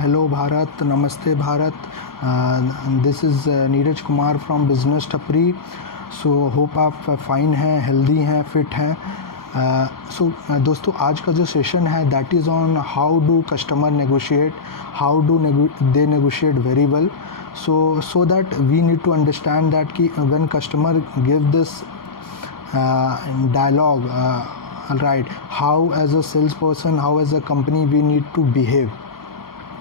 hello Bharat, Namaste Bharat. This is Neeraj Kumar from business टपरी. So hope आप fine हैं, healthy हैं, फिट हैं. दोस्तों आज का जो सेशन है that is on how do customer negotiate, how do they negotiate very well. So that we need to understand that कि when customer give this dialogue, right, how as a salesperson, how as a company we need to behave,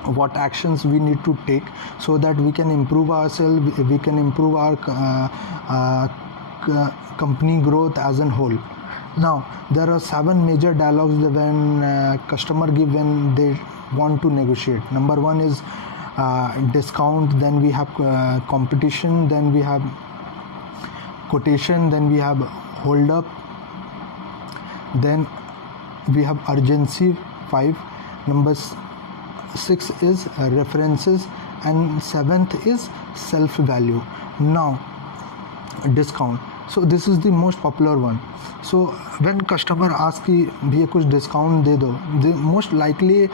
what actions we need to take so that we can improve ourselves, we can improve our company growth as a whole. Now there are 7 major dialogues when customer give when they want to negotiate. Number 1 is discount, then we have competition, then we have quotation, then we have hold up, then we have urgency 5. Number 6 is references, and 7th is self value. Now discount, so this is the most popular one. So when customer asks कि भैया कुछ discount दे दो, the most likely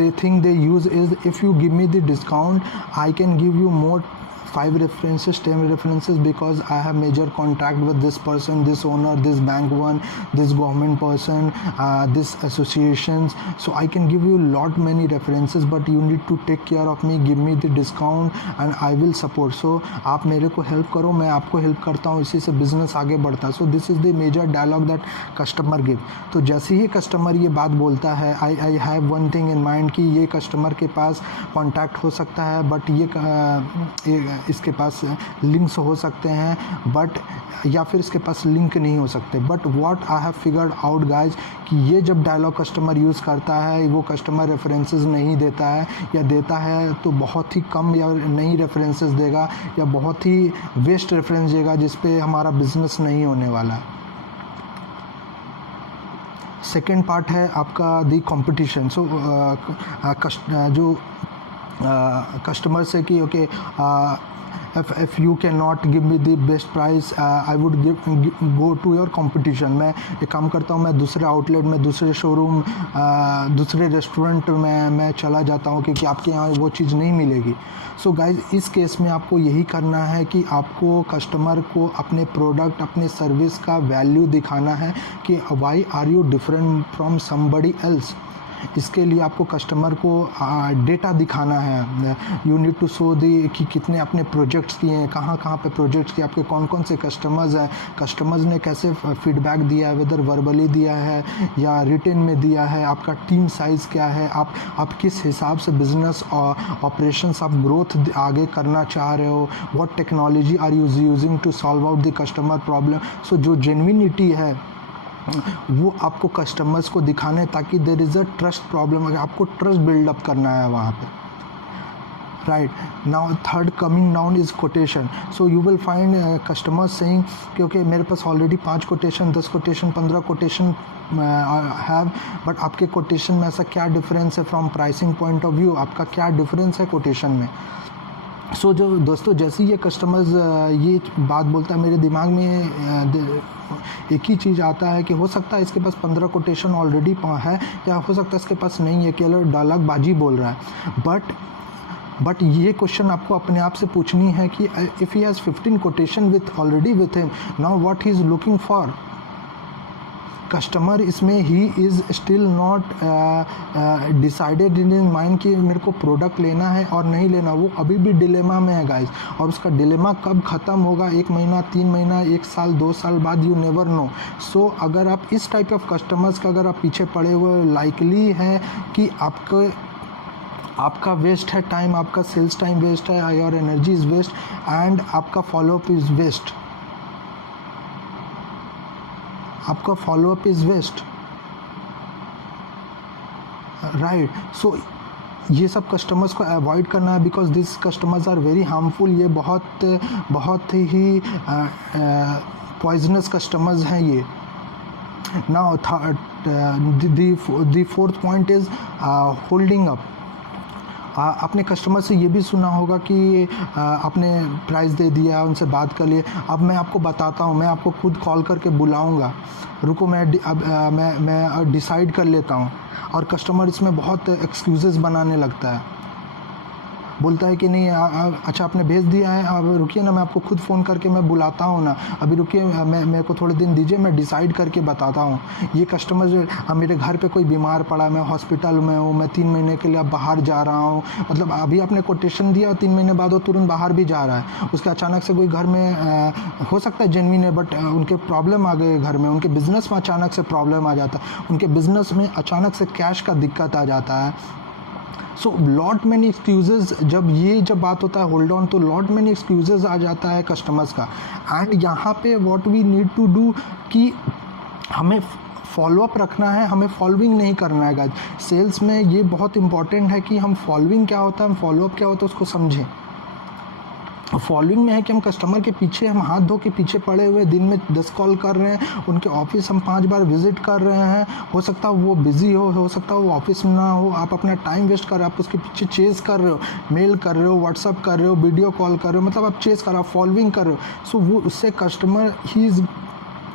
they think they use is if you give me the discount I can give you more 5 references, 10 references because I have major contact with this person, this owner, this bank one, this government person, this associations, so I can give you lot many references but you need to take care of me, give me the discount and I will support. So आप मेरे को help करो, मैं आपको help करता हूँ, इसी से बिजनेस आगे बढ़ता है. So this is the major dialogue that customer give. तो जैसे ही कस्टमर ये बात बोलता है I have one thing in mind कि ये कस्टमर के पास कॉन्टैक्ट हो सकता है बट ये इसके पास लिंक्स हो सकते हैं बट या फिर इसके पास लिंक नहीं हो सकते. But what I have figured out guys कि ये जब डायलॉग कस्टमर यूज़ करता है वो कस्टमर रेफरेंसेस नहीं देता है या देता है तो बहुत ही कम या नहीं रेफरेंसेस देगा या बहुत ही वेस्ट रेफरेंस देगा जिस पे हमारा बिजनेस नहीं होने वाला. सेकेंड पार्ट है आपका दी कंपटीशन. सो जो कस्टमर से कि okay if you cannot give me the best price I would go to your competition. मैं एक काम करता हूँ, मैं दूसरे आउटलेट में, दूसरे शोरूम, दूसरे रेस्टोरेंट में मैं चला जाता हूँ क्योंकि आपके यहाँ वो चीज़ नहीं मिलेगी. सो गाइज इस केस में आपको यही करना है कि आपको कस्टमर को अपने प्रोडक्ट, अपने सर्विस का वैल्यू दिखाना है कि why are you different from somebody else. इसके लिए आपको कस्टमर को डेटा दिखाना है. You need to show the कि कितने अपने प्रोजेक्ट्स किए हैं, कहाँ कहाँ पे प्रोजेक्ट्स किए, आपके कौन कौन से कस्टमर्स हैं, कस्टमर्स ने कैसे फीडबैक दिया है, वेदर वर्बली दिया है या रिटन में दिया है, आपका टीम साइज़ क्या है, आप किस हिसाब से बिजनेस ऑपरेशंस आप ग्रोथ आगे करना चाह रहे हो, what technology are using to solve out the customer problem. So जो जेन्युइनिटी है वो आपको कस्टमर्स को दिखाना है ताकि there is a trust problem, अगर आपको ट्रस्ट बिल्डअप करना है वहाँ पे. Right now third coming down is quotation. So you will find customers saying क्योंकि मेरे पास already 5 quotation, 10 quotation, 15 quotation have, but आपके कोटेशन में ऐसा क्या डिफरेंस है from pricing point of view, आपका क्या डिफरेंस है कोटेशन में. सो जो दोस्तों जैसे ही ये कस्टमर्स ये बात बोलता है मेरे दिमाग में एक ही चीज़ आता है कि हो सकता है इसके पास 15 कोटेशन ऑलरेडी है या हो सकता है इसके पास नहीं है, केवल डायलॉग बाजी बोल रहा है. बट ये क्वेश्चन आपको अपने आप से पूछनी है कि if he has 15 quotation already with him, now what he is looking for. Customer इसमें he is still not decided in mind कि मेरे को प्रोडक्ट लेना है और नहीं लेना, वो अभी भी डिलेमा में है गाइज. और उसका डिलेमा कब ख़त्म होगा, 1 महीना, 3 महीना, 1 साल, 2 साल बाद, यू नेवर नो. सो अगर आप इस टाइप ऑफ कस्टमर्स का अगर आप पीछे पड़े हुए लाइकली है कि आपका वेस्ट है टाइम, आपका सेल्स टाइम वेस्ट है, your energy is waste and आपका फॉलोअप इज़ वेस्ट, आपका follow up is waste. Right. So ये सब कस्टमर्स को अवॉइड करना है because this customers are very harmful. ये बहुत ही पॉइजनस कस्टमर्स हैं ये. Now the fourth point is holding up. आपने कस्टमर से ये भी सुना होगा कि आपने प्राइस दे दिया, उनसे बात कर लिए, अब मैं आपको बताता हूँ, मैं आपको खुद कॉल करके बुलाऊँगा, रुको मैं डिसाइड कर लेता हूँ. और कस्टमर इसमें बहुत एक्सक्यूज़ेस बनाने लगता है. बोलता है कि नहीं अच्छा आपने भेज दिया है, अब रुकिए ना, मैं आपको खुद फ़ोन करके मैं बुलाता हूँ ना, अभी रुकिए, मैं मेरे को थोड़े दिन दीजिए, मैं डिसाइड करके बताता हूँ। ये कस्टमर जो मेरे घर पे कोई बीमार पड़ा, मैं हॉस्पिटल में हूँ, मैं 3 महीने के लिए अब बाहर जा रहा हूँ, मतलब अभी आपने कोटेशन दिया और 3 महीने बाद वो तुरंत बाहर भी जा रहा है, उसके अचानक से कोई घर में हो सकता है जेन्युइन है, बट उनके प्रॉब्लम आ गए घर में, उनके बिज़नेस में अचानक से प्रॉब्लम आ जाता है, उनके बिज़नेस में अचानक से कैश का दिक्कत आ जाता है। सो लॉट मैनी एक्सक्यूज़ेज़, जब बात होता है होल्ड ऑन, तो लॉट मैनी एक्सक्यूज़ेज़ आ जाता है कस्टमर्स का। एंड यहाँ पे what we need to do कि हमें फॉलोअप रखना है, हमें फॉलोइंग नहीं करना है गाइस। सेल्स में ये बहुत इंपॉर्टेंट है कि हम फॉलोइंग क्या होता है, हम फॉलोअप क्या होता है उसको समझें। फॉलोइंग में है कि हम कस्टमर के पीछे, हम हाथ धो के पीछे पड़े हुए दिन में 10 कॉल कर रहे हैं, उनके ऑफिस हम 5 बार विजिट कर रहे हैं, हो सकता है वो बिज़ी हो सकता है वो ऑफिस में ना हो, आप अपना टाइम वेस्ट कर रहे हो, आप उसके पीछे चेज़ कर रहे हो, मेल कर रहे हो, व्हाट्सअप कर रहे हो, वीडियो कॉल कर रहे हो, मतलब आप चेज़ कर रहे हो, फॉलोइंग कर रहे हो। सो वो उससे कस्टमर ही is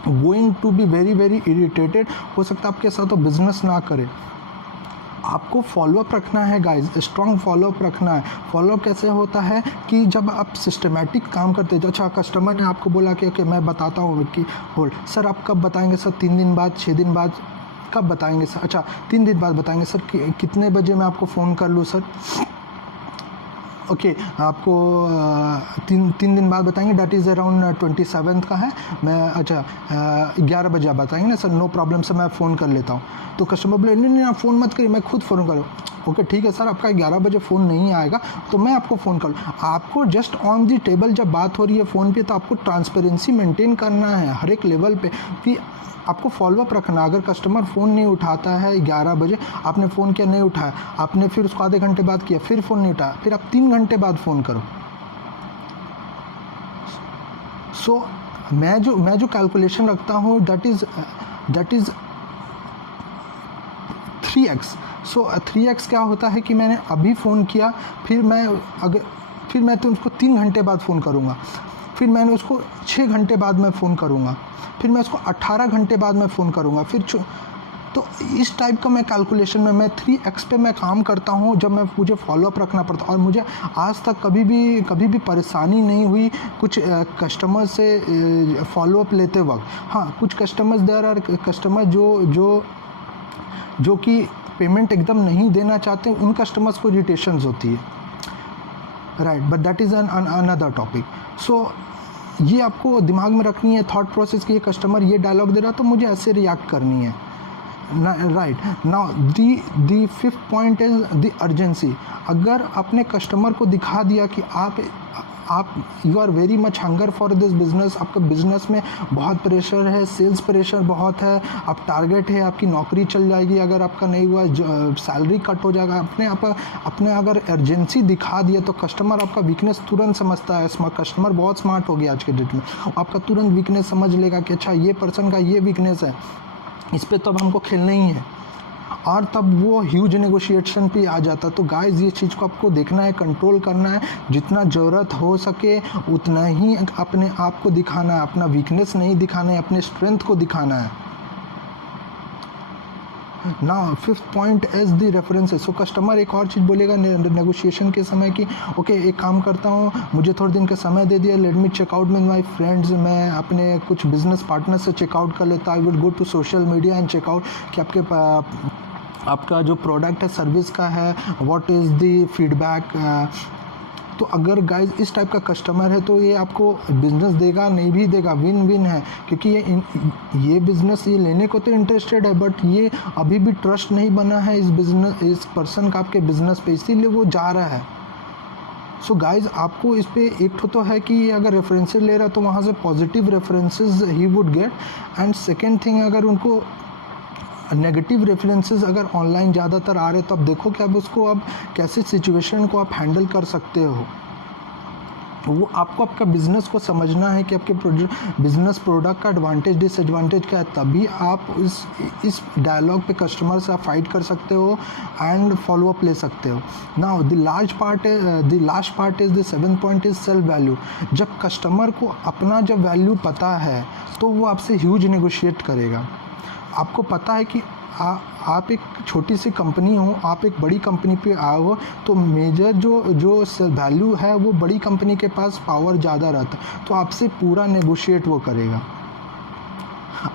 going to be very very irritated, हो सकता है आपके साथ वो बिज़नेस ना करे। आपको फॉलोअप रखना है गाइस, स्ट्रॉन्ग फॉलोअप रखना है। फॉलोअप कैसे होता है कि जब आप सिस्टमेटिक काम करते हैं, अच्छा कस्टमर ने आपको बोला कि ओके मैं बताता हूँ कि होल्ड सर, आप कब बताएंगे सर, 3 दिन बाद, 6 दिन बाद, कब बताएंगे सर, अच्छा 3 दिन बाद बताएंगे सर, कितने बजे मैं आपको फ़ोन कर लूँ सर, ओके आपको 3 दिन बाद बताएंगे, डैट इज़ अराउंड 27 का है, मैं अच्छा 11 बजे आप बताएंगे ना सर, नो प्रॉब्लम सर, मैं फ़ोन कर लेता हूँ। तो कस्टमर बोले नहीं आप फ़ोन मत करिए, मैं खुद फ़ोन करूँ। ओके ठीक है सर, आपका 11 बजे फ़ोन नहीं आएगा तो मैं आपको फ़ोन करूँ। आपको जस्ट ऑन दी टेबल जब बात हो रही है फ़ोन पे, तो आपको ट्रांसपेरेंसी मेंटेन करना है हर एक लेवल पे कि आपको फॉलोअप रखना। अगर कस्टमर फ़ोन नहीं उठाता है 11 बजे, आपने फ़ोन किया नहीं उठाया, आपने फिर उसको आधे घंटे बाद किया, फिर फ़ोन नहीं उठाया, फिर आप 3 घंटे बाद फ़ोन करो। सो मैं जो कैलकुलेशन रखता हूँ that is 3x। So 3x क्या होता है कि मैंने अभी फ़ोन किया, फिर मैं तो उसको 3 घंटे बाद फ़ोन करूँगा, फिर मैंने उसको 6 घंटे बाद मैं फ़ोन करूँगा, फिर मैं उसको 18 घंटे बाद मैं फ़ोन करूँगा, फिर तो इस टाइप का मैं कैलकुलेशन में मैं 3x पे मैं काम करता हूँ जब मुझे फॉलोअप रखना पड़ता। और मुझे आज तक कभी भी परेशानी नहीं हुई कुछ कस्टमर से फॉलोअप लेते वक्त। हाँ, कुछ कस्टमर्स देयर आर कस्टमर जो कि पेमेंट एकदम नहीं देना चाहते, उन कस्टमर्स को इरिटेशंस होती है, right, but that is another topic. So ये आपको दिमाग में रखनी है थॉट प्रोसेस कि ये कस्टमर ये डायलॉग दे रहा तो मुझे ऐसे रिएक्ट करनी है, right. Now the 5th point is the urgency. अगर आपने कस्टमर को दिखा दिया कि आप you are very much hunger for this business, आपका बिजनेस में बहुत प्रेशर है, सेल्स प्रेशर बहुत है, आप टारगेट है, आपकी नौकरी चल जाएगी अगर आपका नहीं हुआ, सैलरी कट हो जाएगा, अपने अगर अर्जेंसी दिखा दिया तो कस्टमर आपका वीकनेस तुरंत समझता है। कस्टमर बहुत स्मार्ट हो गया आज के डेट में, आपका तुरंत वीकनेस समझ लेगा कि अच्छा ये पर्सन का ये वीकनेस है, इस पर तो अब हमको खेलना ही है, और तब वो ह्यूज नेगोशिएशन पे आ जाता। तो गाइस ये चीज़ को आपको देखना है, कंट्रोल करना है, जितना ज़रूरत हो सके उतना ही अपने आप को दिखाना है, अपना वीकनेस नहीं दिखाना है, अपने स्ट्रेंथ को दिखाना है। Now 5th point is the references. So customer एक और चीज़ बोलेगा नेगोशिएशन के समय कि ओके एक काम करता हूँ, मुझे थोड़े दिन का समय दे दिया, let me check out with my friends, मैं अपने कुछ बिजनेस पार्टनर से चेकआउट कर लेता, I will go to social media and check out कि आपका जो प्रोडक्ट है सर्विस का है, व्हाट इज़ द फीडबैक। तो अगर गाइस इस टाइप का कस्टमर है तो ये आपको बिज़नेस देगा नहीं भी देगा, विन विन है, क्योंकि ये बिज़नेस ये लेने को तो इंटरेस्टेड है, बट ये अभी भी ट्रस्ट नहीं बना है इस पर्सन का आपके बिज़नेस पे, इसीलिए वो जा रहा है। सो गाइज आपको इस पे एक तो है कि अगर रेफरेंसेस ले रहा है तो वहाँ से positive references he would get, and second thing अगर उनको नेगेटिव रेफरेंसेस अगर ऑनलाइन ज़्यादातर आ रहे तो आप देखो कि अब कैसे सिचुएशन को आप हैंडल कर सकते हो। वो आपको आपका बिज़नेस को समझना है कि आपके बिज़नेस प्रोडक्ट का एडवांटेज डिसएडवांटेज क्या है, तभी आप इस डायलॉग पे कस्टमर से आप फाइट कर सकते हो एंड फॉलो अप ले सकते हो। Now the last part is the 7th point is self value. जब कस्टमर को अपना जब वैल्यू पता है तो वो आपसे ह्यूज नेगोशिएट करेगा। आपको पता है कि आप एक छोटी सी कंपनी हो, आप एक बड़ी कंपनी पे आए हो, तो मेजर जो वैल्यू है वो बड़ी कंपनी के पास पावर ज़्यादा रहता है, तो आपसे पूरा नेगोशिएट वो करेगा।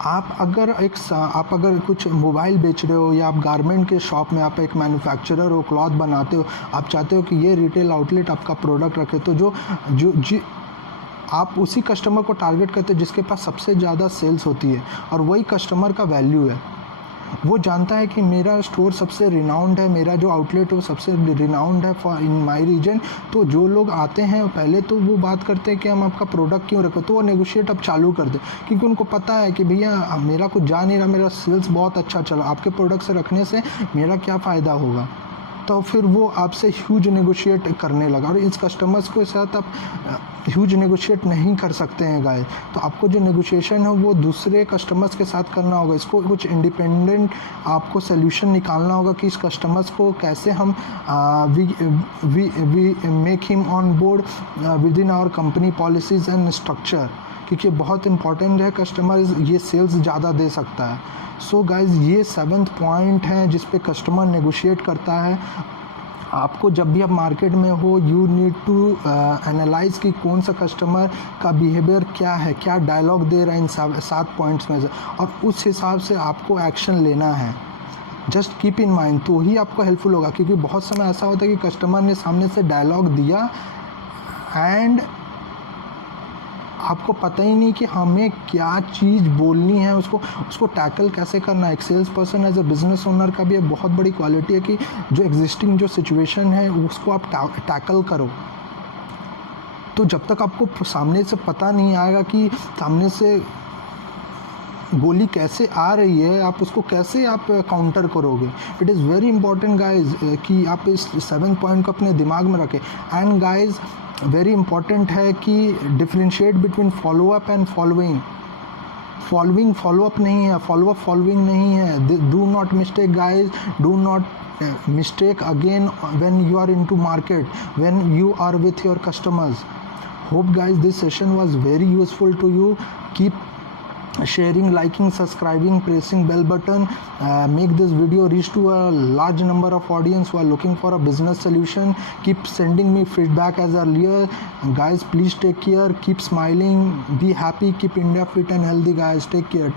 आप अगर कुछ मोबाइल बेच रहे हो या आप गारमेंट के शॉप में, आप एक मैन्युफैक्चरर हो, क्लॉथ बनाते हो, आप चाहते हो कि ये रिटेल आउटलेट आपका प्रोडक्ट रखे, तो आप उसी कस्टमर को टारगेट करते हो जिसके पास सबसे ज़्यादा सेल्स होती है, और वही कस्टमर का वैल्यू है। वो जानता है कि मेरा स्टोर सबसे रिनाउंड है, मेरा जो आउटलेट है वो सबसे रिनाउंड है फॉर इन माय रीजन। तो जो लोग आते हैं पहले तो वो बात करते हैं कि हम आपका प्रोडक्ट क्यों रखें, तो वो नेगोशिएट अब चालू कर दे, क्योंकि उनको पता है कि भैया मेरा कुछ जा नहीं रहा, मेरा सेल्स बहुत अच्छा चला, आपके प्रोडक्ट से रखने से मेरा क्या फ़ायदा होगा। तो फिर वो आपसे ह्यूज नेगोशिएट करने लगा, और इस कस्टमर्स के साथ आप ह्यूज नेगोशिएट नहीं कर सकते हैं गाइस। तो आपको जो नेगोशिएशन है वो दूसरे कस्टमर्स के साथ करना होगा। इसको कुछ इंडिपेंडेंट आपको सोल्यूशन निकालना होगा कि इस कस्टमर्स को कैसे हम we make him on board within our company policies and structure, क्योंकि बहुत इंपॉर्टेंट है, कस्टमर ये सेल्स ज़्यादा दे सकता है। सो गाइज़, ये 7th पॉइंट है जिस पे कस्टमर नेगोशिएट करता है। आपको जब भी आप मार्केट में हो, यू नीड टू एनालाइज कि कौन सा कस्टमर का बिहेवियर क्या है, क्या डायलॉग दे रहा है इन 7 पॉइंट्स में से, और उस हिसाब से आपको एक्शन लेना है। जस्ट कीप इन माइंड, तो ही आपको हेल्पफुल होगा, क्योंकि बहुत समय ऐसा होता है कि कस्टमर ने सामने से डायलॉग दिया एंड आपको पता ही नहीं कि हमें क्या चीज़ बोलनी है, उसको टैकल कैसे करना है। एक sales person as a business owner का भी एक बहुत बड़ी क्वालिटी है कि जो एग्जिस्टिंग जो सिचुएशन है उसको आप टैकल करो। तो जब तक आपको सामने से पता नहीं आएगा कि सामने से गोली कैसे आ रही है, आप उसको कैसे आप काउंटर करोगे। It is very important guys कि आप इस 7th पॉइंट को अपने दिमाग में रखें। एंड गाइज वेरी इंपॉर्टेंट है कि differentiate between follow up and following. Follow up नहीं है, फॉलोअप फॉलोइंग नहीं है। Do not mistake guys, do not mistake again when you are into market, when you are with your customers. Hope guys this session was very useful to you. Keep sharing, liking, subscribing, pressing bell button. Make this video reach to a large number of audience who are looking for a business solution. Keep sending me feedback as earlier. Guys, please take care, keep smiling, be happy, keep India fit and healthy. Guys, take care.